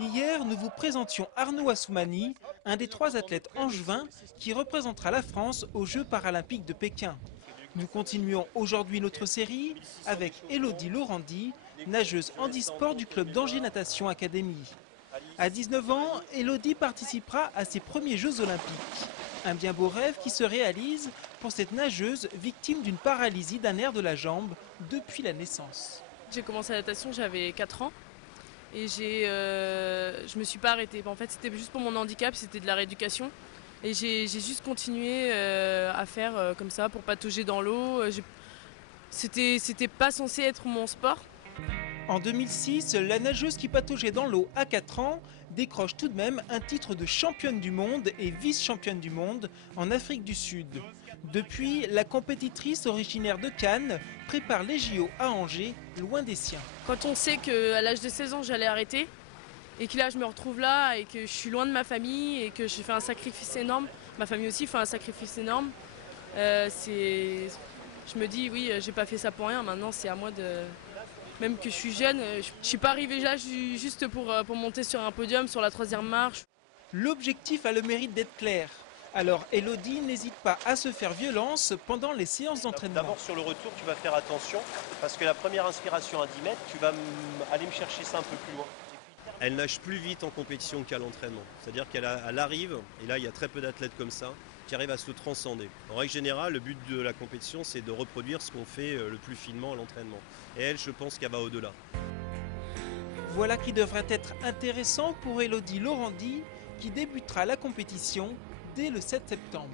Hier, nous vous présentions Arnaud Assoumani, un des 3 athlètes angevins qui représentera la France aux Jeux paralympiques de Pékin. Nous continuons aujourd'hui notre série avec Elodie Laurandi, nageuse handisport du club d'Angers Natation Académie. À 19 ans, Elodie participera à ses premiers Jeux olympiques. Un bien beau rêve qui se réalise pour cette nageuse victime d'une paralysie d'un nerf de la jambe depuis la naissance. J'ai commencé la natation, j'avais 4 ans et je me suis pas arrêtée. En fait, c'était juste pour mon handicap, c'était de la rééducation. Et j'ai juste continué à faire comme ça pour patauger dans l'eau. C'était pas censé être mon sport. En 2006, la nageuse qui pataugeait dans l'eau à 4 ans décroche tout de même un titre de championne du monde et vice-championne du monde en Afrique du Sud. Depuis, la compétitrice originaire de Cannes prépare les JO à Angers, loin des siens. Quand on sait qu'à l'âge de 16 ans, j'allais arrêter, et que là, je me retrouve là, et que je suis loin de ma famille, et que j'ai fait un sacrifice énorme, ma famille aussi fait un sacrifice énorme, je me dis, oui, j'ai pas fait ça pour rien, maintenant c'est à moi de... Même que je suis jeune, je suis pas arrivée là juste pour monter sur un podium, sur la 3e marche. L'objectif a le mérite d'être clair. Alors Elodie n'hésite pas à se faire violence pendant les séances d'entraînement. D'abord sur le retour, tu vas faire attention, parce que la première inspiration à 10 mètres, tu vas aller me chercher ça un peu plus loin. Elle nage plus vite en compétition qu'à l'entraînement. C'est-à-dire qu'elle arrive, et là il y a très peu d'athlètes comme ça, qui arrivent à se transcender. En règle générale, le but de la compétition, c'est de reproduire ce qu'on fait le plus finement à l'entraînement. Et elle, je pense qu'elle va au-delà. Voilà qui devrait être intéressant pour Elodie Laurandi, qui débutera la compétition dès le 7 septembre.